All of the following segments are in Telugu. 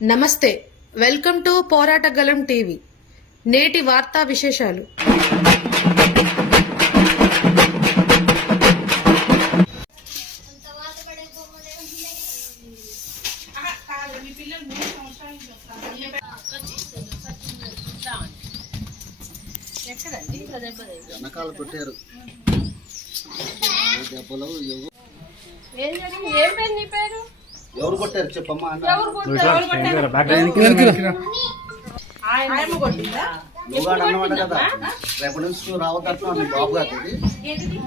నమస్తే, వెల్కమ్ టు పోరాటగలం టీవీ. నేటి వార్తా విశేషాలు. వెనకాల కొట్టారు. ఎవరు కొట్టారు చెప్పమ్మా. నువ్వు అన్నమాట కదా, రేపు నుంచి నువ్వు రావద్దంటున్నావు. నీ బాబు గారు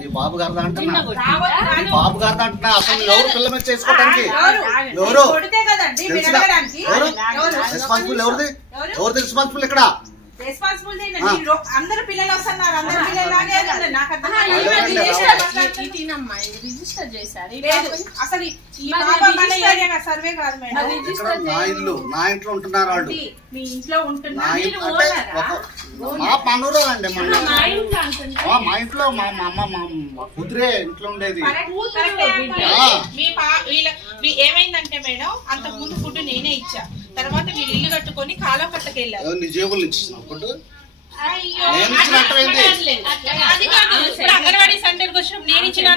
నీ బాబు గారు అంటున్నా, నీ బాబు గారు అంటున్నా. అసలు ఎవరు పిల్ల మీద చేసుకోవడానికి ఎవరు రెస్పాన్సిబుల్? ఎవరిది రెస్పాన్సిబుల్ ఇక్కడ? అందరు పిల్లలు వస్తున్నారు. అందరు పిల్లలు అసలు సర్వే కాదు మేడం. నా ఇంట్లో ఉంటున్నారు వాళ్ళు. మీ ఇంట్లో ఉంటున్నారు. మా పనులు అండి, మా ఇంట్లో మా అమ్మ మా కూతురే ఇంట్లో ఉండేది. ఏమైందంటే మేడం, అంతకు ముందు ఫుడ్ నేనే ఇచ్చా. తర్వాత వీళ్ళు ఇల్లు కట్టుకొని కాలం కట్టకి వెళ్ళారు. నీ జేబులు ఇచ్చిన ఫుడ్ అంగన్వాడీ సెంటర్ వచ్చినప్పుడు నేను ఇచ్చిన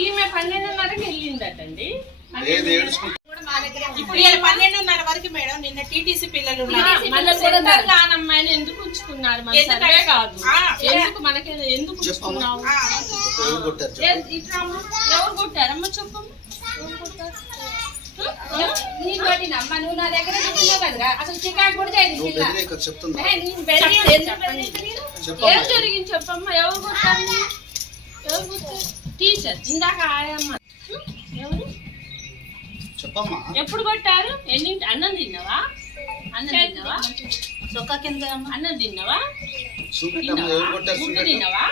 ఈమె 12:30కి వెళ్ళిందటండి. ఇప్పుడు 12:30 వరకు మేడం. నిన్న టీటీసీ పిల్లలు అమ్మాయిని ఎందుకు ఉంచుకున్నారు? మన సర్వే కాదు. ఎందుకు మనకి ఎందుకు ఉంచుకున్నావు? ఎవరు కొట్టారమ్మా చెప్పమ్మా. నీకు కొట్టినమ్మా, నువ్వు నా దగ్గర కదరా. అసలు చికాకు కూడా ఏం జరిగింది చెప్పమ్మా. ఎవరు కొట్టారు? ఎవరు కొట్టారు? టీచర్ ఇందాక ఆయమ్మ. ఎవరు చెప్పమ్మా. ఎప్పుడు కొట్టారు? ఎన్నింటి? అన్నం తిన్నావా? అన్నం తిన్నావా? సొక్క కింద అన్నం తిన్నావా? గుడ్డు తిన్నావా?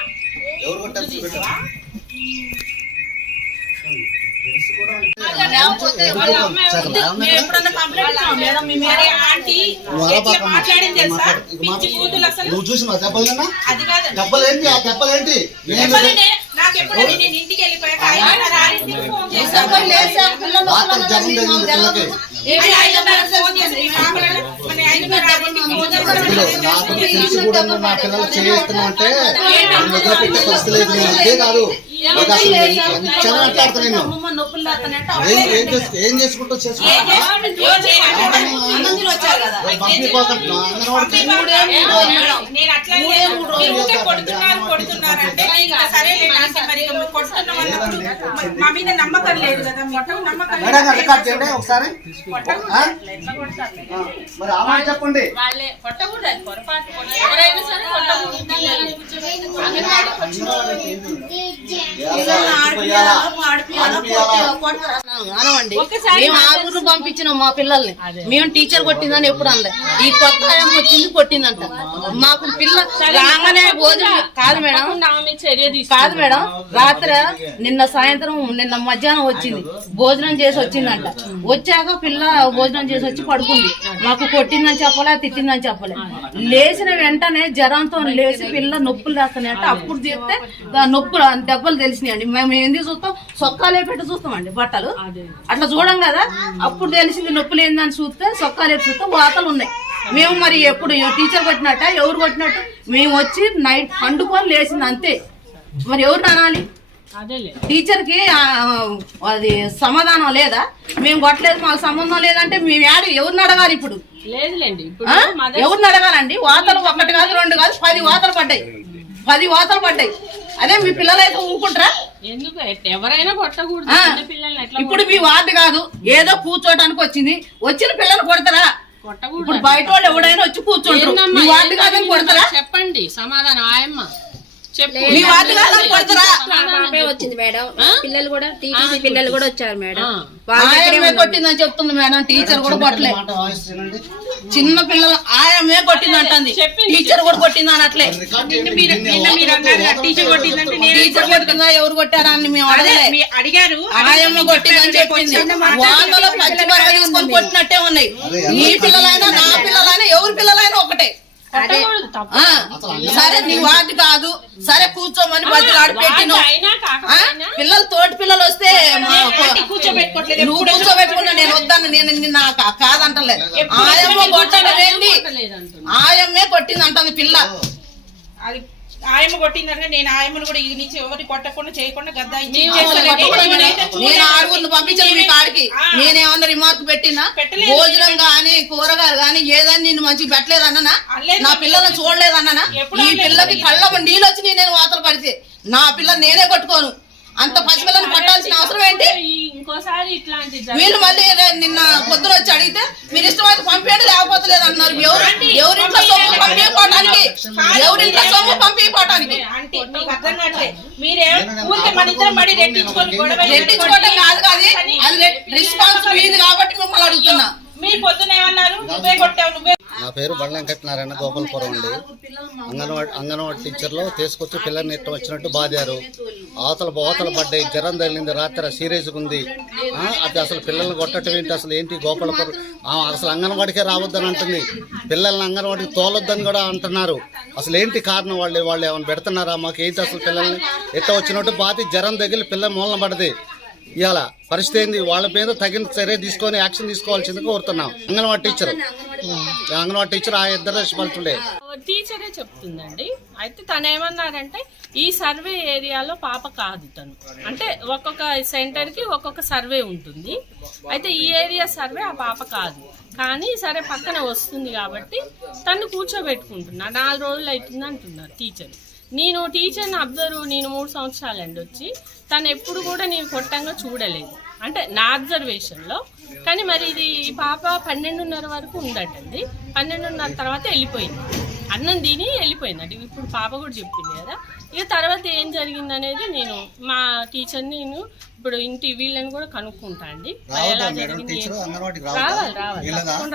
నువ్వు చూసిన దెబ్బలేనా? దెబ్బలేంటి? ఆ దెబ్బలేంటి? ఇంటికి వెళ్ళిపోయాక నాకు తెలిసి కూడా నువ్వు నా పిల్లలు చేస్తున్నా అంటే వదిలిపెట్టే పరిస్థితి లేదు. నేను అంతే కాదు, మాట్లాడతా. నేను ఏం చేసుకుంటూ మా మీద నమ్మకం లేదు కదా. రికార్డ్ చేయండి ఒకసారి. మరి ఆ మాట చెప్పండి. మేము ఆరుగురు పంపించినాం మా పిల్లల్ని. మేము టీచర్ కొట్టిందని ఎప్పుడు అనలే. ఈ కొత్త అమ్మ వచ్చింది కొట్టిందంట. మాకు పిల్ల రాగానే భోజనం కాదు మేడం, కాదు మేడం. రాత్రి నిన్న సాయంత్రం నిన్న మధ్యాహ్నం వచ్చింది, భోజనం చేసి వచ్చిందంట. వచ్చాక పిల్ల భోజనం చేసి వచ్చి పడుకుంది. మాకు కొట్టిందని చెప్పలే, తిట్టిందని చెప్పలే. లేచిన వెంటనే జ్వరంతో లేచి పిల్ల నొప్పులు లేస్తున్నాయంట. అప్పుడు చెప్తే నొప్పులు దెబ్బలు తెలిసినాయండి. మేము ఎందుకు చూస్తాం? సొక్కాలే పెట్టి చూస్తామండి బట్టలు. అట్లా చూడం కదా. అప్పుడు తెలిసింది నొప్పులు ఏందని చూస్తే సొక్కాలే చూస్తే వాతలు ఉన్నాయి. మేము మరి ఎప్పుడు టీచర్ కొట్టినట్ట ఎవరు కొట్టినట్టు? మేము వచ్చి నైట్ పండుకొని లేచింది అంతే. మరి ఎవరు అనాలి? టీచర్ కి అది సమాధానం లేదా? మేము కొట్టలేదు, మాకు సంబంధం లేదంటే మేము ఎవరిని అడగాలి ఇప్పుడు? లేదులేండి, ఎవరిని అడగాలండి? వాతలు ఒకటి కాదు, రెండు కాదు, 10 వాతలు పడ్డాయి. 10 వాతలు పడ్డాయి. అదే మీ పిల్లలు అయితే ఊరుకుంటారా? ఎందుకు ఎవరైనా కొట్టకూడదు పిల్లల్ని. ఇప్పుడు మీ వార్డు కాదు, ఏదో కూర్చోటానికి వచ్చింది. వచ్చిన పిల్లలు కొడతారా? ఇప్పుడు బయట వాళ్ళు ఎవడైనా వచ్చి కూర్చోంటారు. మీ వార్డు కాదని కొడతారా? చెప్పండి సమాధానం. ఆయమ్మ మీ వార్డు కాదని కొడతారా? వచ్చింది మేడం. పిల్లలు కూడా టీటీసీ పిల్లలు కూడా వచ్చారు మేడం. ఆయమే కొట్టిందని చెప్తుంది మేడం. టీచర్ కూడా కొట్టలే. చిన్న పిల్లలు ఆయమే కొట్టిందంటుంది. టీచర్ కూడా కొట్టిందని అట్లే. టీచర్ కొట్టిందా ఎవరు కొట్టారా అని మేము అడిగారు. ఆయమ్మ కొట్టిందని చెప్పింది. వాళ్ళలో పచ్చి బరగ తీసుకొని కొట్టినట్టే ఉన్నాయి. నీ పిల్లలైనా నా పిల్లలైనా ఎవరి పిల్లలైనా ఒకటే. సరే నీ వార్డు కాదు, సరే కూర్చోమని బతిలాడి పెట్టిన పిల్లలు తోటి పిల్లలు వస్తే నువ్వు కూర్చోబెట్టుకున్నా నేను వద్దా నేను నిన్న కాదంటలే. ఆయమ్మ కొట్టడం ఏంటి? ఆయమ్మే కొట్టింది అంటుంది పిల్ల. అది ఆయమ్మ కొట్టిందంటే నేను ఆయమ్మను కూడా ఈ నుంచి ఎవరిని కొట్టకుండా చేయకుండా గద్దా ఇచ్చి నేను ఆరుగురిని పంపించాను మీ కాడికి. నేనేమన్నా రిమార్క్ పెట్టినా? భోజనం గాని కూరగాయలు గాని ఏదైనా నిన్ను మంచిగా పెట్టలేదన్నా? నా పిల్లల్ని చూడలేదన్నా? ఈ పిల్లకి కళ్ళ నీళ్ళు వచ్చి నేను వాతలు పడితే నా పిల్లలు నేనే కొట్టుకోను. అంత పసిపిల్లని పట్టాల్సిన అవసరం ఏంటి? ఇంకోసారి ఇట్లాంటి వీళ్ళు మళ్ళీ నిన్న పొద్దున వచ్చి అడిగితే మీరు ఇష్టమైతే పంపించండి లేకపోతే లేదన్నారు. ఎవరింట్లో సొమ్ము పంపించుకోవటానికి, ఎవరింట్లో సొమ్ము పంపించుకోవటానికి రెట్టించుకోవటం కాదు కాదు, అది రెస్పాన్స్ మీది కాబట్టి మిమ్మల్ని అడుగుతున్నా. మీరు పొద్దున ఏమన్నారు? నువ్వే కొట్టావు, నువ్వే. నా పేరు బండ్లంకట్నారాయణ, గోపాలపురం అండి. అంగన్వాడి టీచర్లు తీసుకొచ్చి పిల్లల్ని ఇట్ట వచ్చినట్టు బాధారు. బోతలు పడ్డాయి, జ్వరం తగిలింది, రాత్రి సీరియస్గా ఉంది. అది అసలు పిల్లల్ని కొట్టడం ఏంటి? అసలు ఏంటి గోపాలపురం అసలు అంగన్వాడికే రావద్దని అంటుంది. పిల్లల్ని అంగన్వాడికి తోలొద్దని కూడా అంటున్నారు. అసలు ఏంటి కారణం? వాళ్ళు ఏమైనా పెడుతున్నారా? మాకు ఏంటి అసలు పిల్లల్ని ఇట్ట వచ్చినట్టు బాధి జ్వరం తగిలి పిల్లలు మూలన పడది. ఇవాళ పరిస్థితి ఏంది? వాళ్ళ మీద తగిన చర్య తీసుకొని యాక్షన్ తీసుకోవాల్సింది కోరుతున్నాం. అంగన్వాడి టీచర్ ఆ ఇద్దరు రెస్పాన్సిబిలిటీ. టీచరే చెప్తుందండి. అయితే తను ఏమన్నారంటే ఈ సర్వే ఏరియాలో పాప కాదు తను, అంటే ఒక్కొక్క సెంటర్ కి ఒక్కొక్క సర్వే ఉంటుంది. అయితే ఈ ఏరియా సర్వే ఆ పాప కాదు, కానీ సరే పక్కన వస్తుంది కాబట్టి తను కూర్చోబెట్టుకుంటున్నా. 4 రోజులు అవుతుంది అంటున్నారు టీచర్. నేను టీచర్ని నేను 3 సంవత్సరాలండి వచ్చి తను ఎప్పుడు కూడా నేను కొట్టంగా చూడలేదు, అంటే నా అబ్జర్వేషన్లో. కానీ మరి ఇది ఈ పాప 12:30 వరకు ఉందటండి. 12:30 తర్వాత వెళ్ళిపోయింది, అన్నం తిని వెళ్ళిపోయిందండి. ఇప్పుడు పాప కూడా చెప్పింది కదా. ఇక తర్వాత ఏం జరిగింది అనేది నేను మా టీచర్ని ఇప్పుడు ఇంటి వీళ్ళని కూడా కనుక్కుంటా అండి. ఎలా జరిగింది,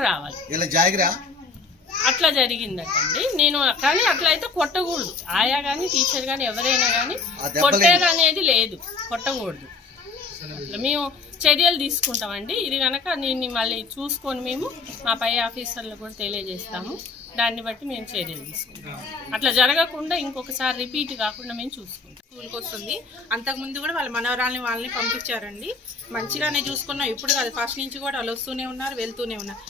రావాలి అట్లా జరిగిందటండి. నేను కానీ అట్లా అయితే కొట్టకూడదు. ఆయా కానీ టీచర్ కానీ ఎవరైనా కానీ కొట్టేది అనేది లేదు, కొట్టకూడదు. మేము చర్యలు తీసుకుంటామండి. ఇది కనుక నేను మళ్ళీ చూసుకొని మేము మా పై ఆఫీసర్లు కూడా తెలియజేస్తాము. దాన్ని బట్టి మేము చర్యలు తీసుకుంటాం. అట్లా జరగకుండా ఇంకొకసారి రిపీట్ కాకుండా మేము చూసుకుంటాం. స్కూల్కి వస్తుంది. అంతకుముందు కూడా వాళ్ళ వాళ్ళని పంపించారండి. మంచిగానే చూసుకున్నాం. ఇప్పుడు కాదు, ఫస్ట్ నుంచి కూడా వాళ్ళు వస్తూనే ఉన్నారు, వెళ్తూనే ఉన్నారు.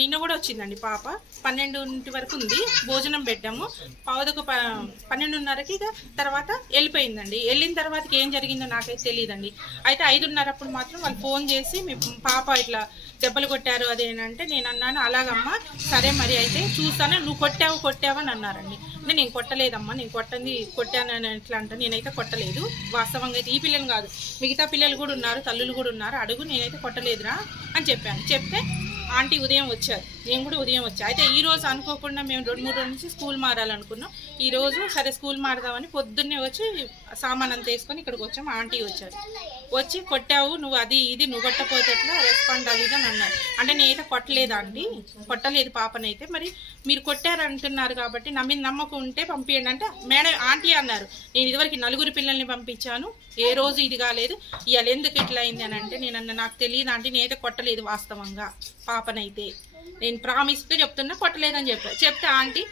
నిన్న కూడా వచ్చిందండి పాప. 12 వరకు ఉంది. భోజనం పెట్టాము. 12:30కి తర్వాత వెళ్ళిపోయిందండి. వెళ్ళిన తర్వాతకి ఏం జరిగిందో నాకైతే తెలియదండి. అయితే 5:30 అప్పుడు మాత్రం వాళ్ళు ఫోన్ చేసి మీ పాప ఇట్లా దెబ్బలు కొట్టారు అదేనంటే నేను అన్నాను, అలాగమ్మా సరే మరి అయితే చూస్తాను, నువ్వు కొట్టావని అన్నారండి. అంటే నేను కొట్టలేదమ్మా, నేను కొట్టానని ఎట్లా అంటే నేనైతే కొట్టలేదు. వాస్తవంగా అయితే ఈ పిల్లలు కాదు, మిగతా పిల్లలు కూడా ఉన్నారు, తల్లులు కూడా ఉన్నారు, అడుగు, నేనైతే కొట్టలేదురా అని చెప్పాను. చెప్తే ఆంటీ ఉదయం వచ్చారు, నేను కూడా ఉదయం వచ్చా. అయితే ఈ రోజు అనుకోకుండా మేము 2-3 రోజుల నుంచి స్కూల్ మారాలనుకున్నాం. ఈ రోజు సరే స్కూల్ మారదామని పొద్దున్నే వచ్చి సామాన్ అంతా వేసుకొని ఇక్కడికి వచ్చాము. ఆంటీ వచ్చారు, వచ్చి కొట్టావు నువ్వు, అది ఇది నువ్వు కొట్టపోతే ఎట్లా రెస్పాండ్ అది అని అన్నారు. అంటే నేనైతే కొట్టలేదా అండి, కొట్టలేదు పాపనైతే. మరి మీరు కొట్టారంటున్నారు కాబట్టి నా మీద నమ్మకం ఉంటే పంపించండి అంటే మేడం ఆంటీ అన్నారు. నేను ఇదివరకు 4 పిల్లల్ని పంపించాను, ఏ రోజు ఇది కాలేదు, ఇవాళ ఎందుకు ఇట్లా అయింది అని అంటే నేను నాకు తెలియదు ఆంటీ, నేనైతే కొట్టలేదు వాస్తవంగా పాపనైతే, నేను ప్రామిస్గా చెప్తున్నా కొట్టలేదని చెప్తే ఆంటీ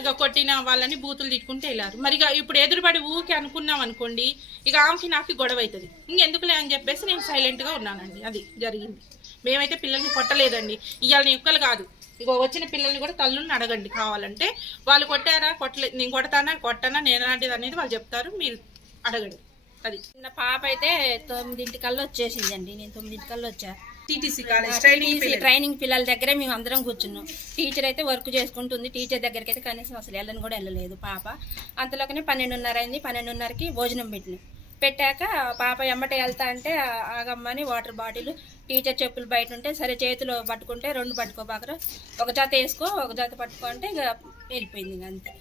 ఇక కొట్టిన వాళ్ళని బూతులు తిట్టుకుంటే వెళ్ళారు. మరి ఇప్పుడు ఎదురుబడి ఊకి అనుకున్నాం అనుకోండి, ఇక ఆమెకి నాకు గొడవ అవుతుంది. ఇంకెందుకులే అని చెప్పేసి నేను సైలెంట్గా ఉన్నానండి. అది జరిగింది. మేమైతే పిల్లల్ని కొట్టలేదండి. ఇవాళ ఒక్కలు కాదు, ఇక వచ్చిన పిల్లల్ని కూడా తల్లుని అడగండి కావాలంటే. వాళ్ళు కొట్టారా కొట్టలేదు, నేను కొట్టనా నేనాంటిది అనేది వాళ్ళు చెప్తారు, మీరు అడగండి. అది నా పాప అయితే 9:00 వచ్చేసిందండి. నేను 9:00 వచ్చా. టీటీసీ కాలేజ్ ట్రైనింగ్ పిల్లల దగ్గరే మేము అందరం కూర్చున్నాం. టీచర్ అయితే వర్క్ చేసుకుంటుంది. టీచర్ దగ్గరికి అయితే కనీసం అసలు వెళ్ళని కూడా వెళ్ళలేదు పాప. అంతలోనే 12:30 అయింది. 12:30కి భోజనం పెట్టాక పాప ఎమ్మటే వెళ్తా అంటే ఆగమ్మని వాటర్ బాటిల్, టీచర్ చెప్పులు బయట ఉంటే సరే చేతిలో పట్టుకుంటే 2 పట్టుకోబాకరా, ఒక జత వేసుకో ఒక జత పట్టుకో అంటే ఇక వెళ్ళిపోయింది. అంతే.